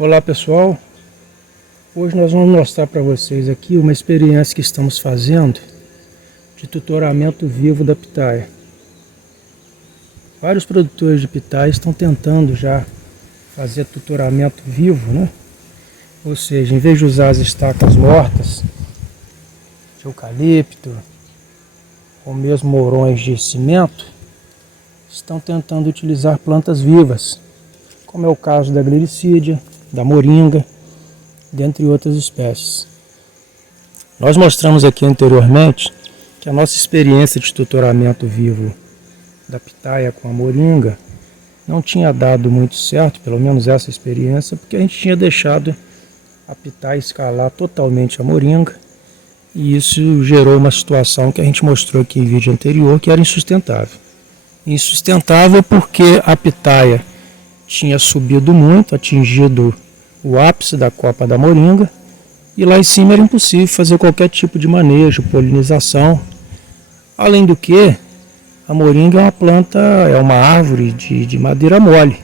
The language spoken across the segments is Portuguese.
Olá pessoal, hoje nós vamos mostrar para vocês aqui uma experiência que estamos fazendo de tutoramento vivo da pitaia. Vários produtores de pitaia estão tentando já fazer tutoramento vivo, né? Ou seja, em vez de usar as estacas mortas de eucalipto ou mesmo mourões de cimento, estão tentando utilizar plantas vivas, como é o caso da glericídia, da moringa, dentre outras espécies. Nós mostramos aqui anteriormente que a nossa experiência de tutoramento vivo da pitaia com a moringa não tinha dado muito certo, pelo menos essa experiência, porque a gente tinha deixado a pitaia escalar totalmente a moringa e isso gerou uma situação que a gente mostrou aqui em vídeo anterior, que era insustentável. Insustentável porque a pitaia tinha subido muito, atingido o ápice da copa da moringa, e lá em cima era impossível fazer qualquer tipo de manejo, polinização. Além do que, a moringa é uma planta, é uma árvore de madeira mole.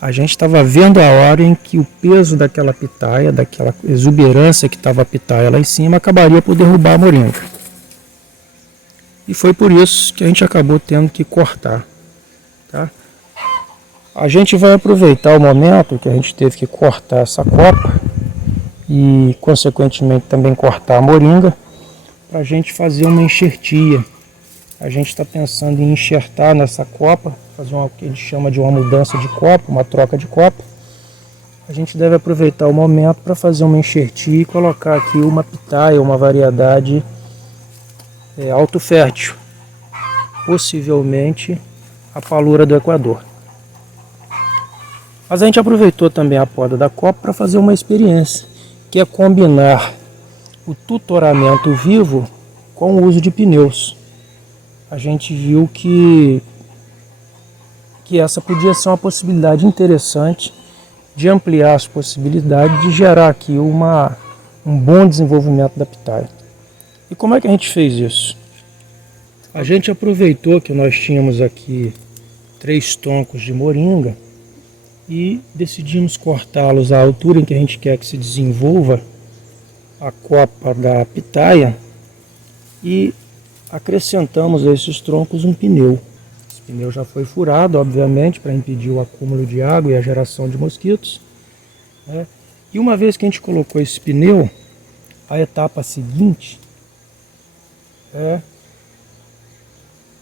A gente estava vendo a hora em que o peso daquela pitaia, daquela exuberância que estava a pitaia lá em cima, acabaria por derrubar a moringa. E foi por isso que a gente acabou tendo que cortar. Tá? A gente vai aproveitar o momento que a gente teve que cortar essa copa e, consequentemente, também cortar a moringa para a gente fazer uma enxertia. A gente está pensando em enxertar nessa copa, fazer o que a gente chama de uma mudança de copa, uma troca de copa. A gente deve aproveitar o momento para fazer uma enxertia e colocar aqui uma pitaia, uma variedade altofértil, possivelmente a palura do Equador. Mas a gente aproveitou também a poda da copa para fazer uma experiência, que é combinar o tutoramento vivo com o uso de pneus. A gente viu que essa podia ser uma possibilidade interessante de ampliar as possibilidades de gerar aqui um bom desenvolvimento da pitaia. E como é que a gente fez isso? A gente aproveitou que nós tínhamos aqui 3 troncos de moringa e decidimos cortá-los à altura em que a gente quer que se desenvolva a copa da pitaia e acrescentamos a esses troncos um pneu. Esse pneu já foi furado, obviamente, para impedir o acúmulo de água e a geração de mosquitos, né? E uma vez que a gente colocou esse pneu, a etapa seguinte é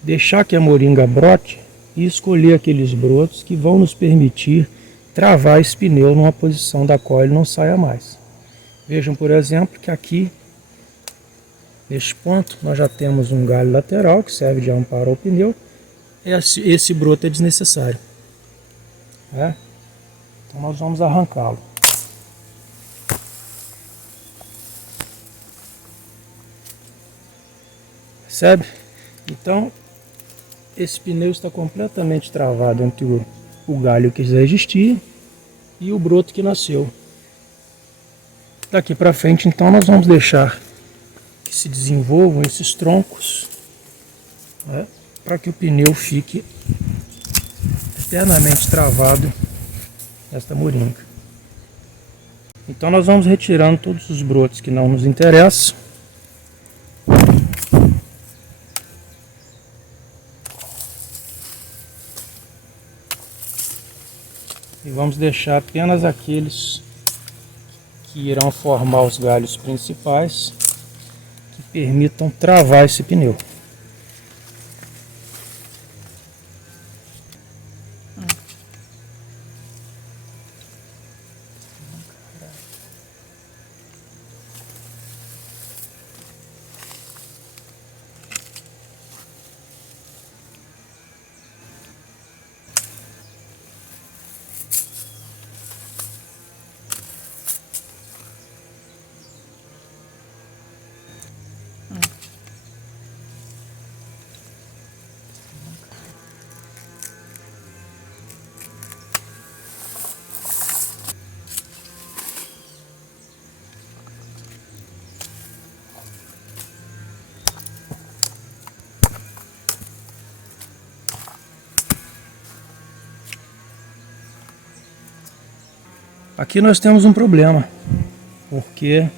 deixar que a moringa brote e escolher aqueles brotos que vão nos permitir travar esse pneu numa posição da qual ele não saia mais. Vejam, por exemplo, que aqui, neste ponto, nós já temos um galho lateral que serve de amparo ao pneu. Esse broto é desnecessário. Então nós vamos arrancá-lo. Percebe? Então, esse pneu está completamente travado entre o galho que já existia e o broto que nasceu. Daqui para frente, então, nós vamos deixar que se desenvolvam esses troncos, né, para que o pneu fique eternamente travado nesta moringa. Então nós vamos retirando todos os brotos que não nos interessam. E vamos deixar apenas aqueles que irão formar os galhos principais, que permitam travar esse pneu. Aqui nós temos um problema, porque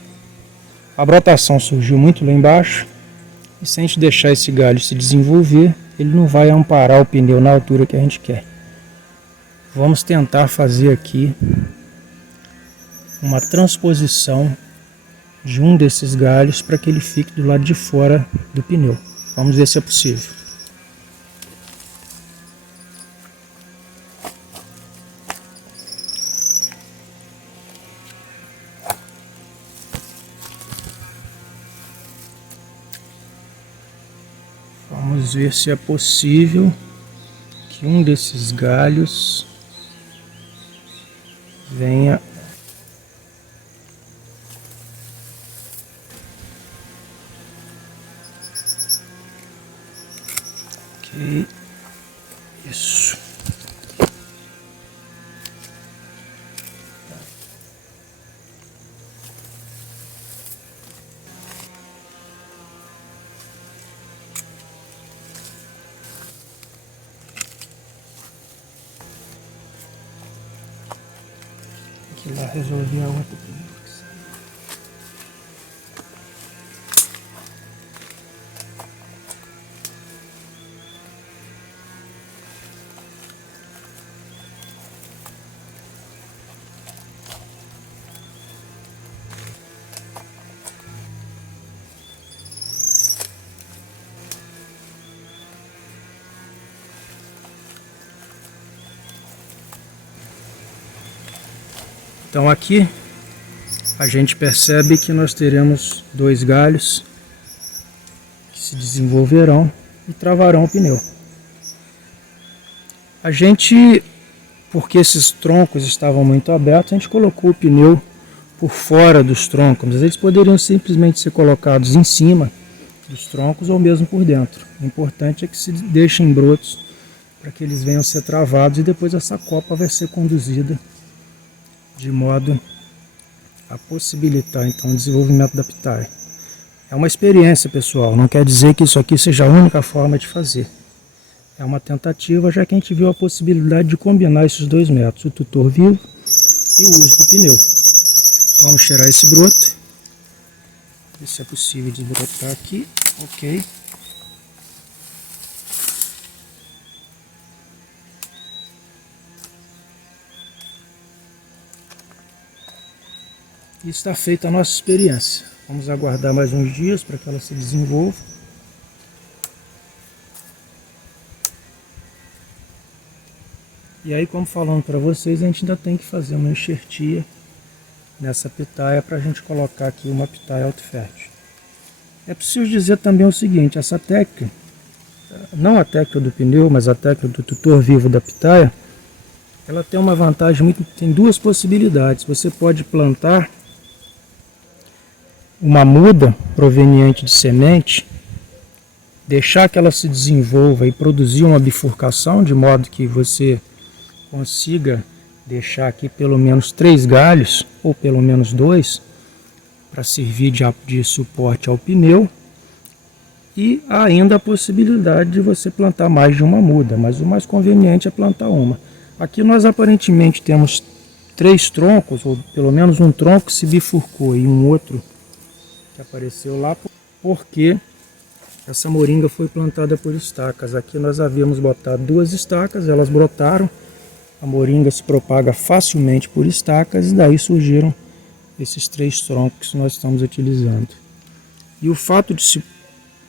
a brotação surgiu muito lá embaixo e se a gente deixar esse galho se desenvolver, ele não vai amparar o pneu na altura que a gente quer. Vamos tentar fazer aqui uma transposição de um desses galhos para que ele fique do lado de fora do pneu. Vamos ver se é possível. Vamos ver se é possível que um desses galhos venha ok, isso. Aqui lá resolvi a outra primeiro. Então aqui a gente percebe que nós teremos dois galhos que se desenvolverão e travarão o pneu. A gente, porque esses troncos estavam muito abertos, a gente colocou o pneu por fora dos troncos, mas eles poderiam simplesmente ser colocados em cima dos troncos ou mesmo por dentro. O importante é que se deixem brotos para que eles venham a ser travados e depois essa copa vai ser conduzida de modo a possibilitar então o desenvolvimento da pitaia. É uma experiência, pessoal, não quer dizer que isso aqui seja a única forma de fazer. É uma tentativa, já que a gente viu a possibilidade de combinar esses dois métodos, o tutor vivo e o uso do pneu. Vamos tirar esse broto, ver se é possível desbrotar aqui, ok. E está feita a nossa experiência. Vamos aguardar mais uns dias para que ela se desenvolva. E aí, como falando para vocês, a gente ainda tem que fazer uma enxertia nessa pitaia para a gente colocar aqui uma pitaia altifértil. É preciso dizer também o seguinte, essa técnica, não a técnica do pneu, mas a técnica do tutor vivo da pitaia, ela tem uma vantagem, tem duas possibilidades. Você pode plantar uma muda proveniente de semente, deixar que ela se desenvolva e produzir uma bifurcação, de modo que você consiga deixar aqui pelo menos 3 galhos, ou pelo menos 2, para servir de suporte ao pneu. E há ainda a possibilidade de você plantar mais de uma muda, mas o mais conveniente é plantar uma. Aqui nós aparentemente temos 3 troncos, ou pelo menos um tronco que se bifurcou e um outro que apareceu lá, porque essa moringa foi plantada por estacas. Aqui nós havíamos botado 2 estacas, elas brotaram, a moringa se propaga facilmente por estacas e daí surgiram esses 3 troncos que nós estamos utilizando. E o fato de se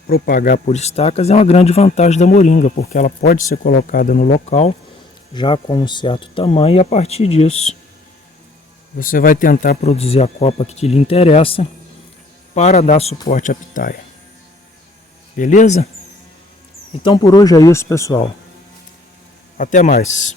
propagar por estacas é uma grande vantagem da moringa, porque ela pode ser colocada no local já com um certo tamanho e a partir disso você vai tentar produzir a copa que lhe interessa para dar suporte à pitaia. Beleza? Então por hoje é isso, pessoal. Até mais.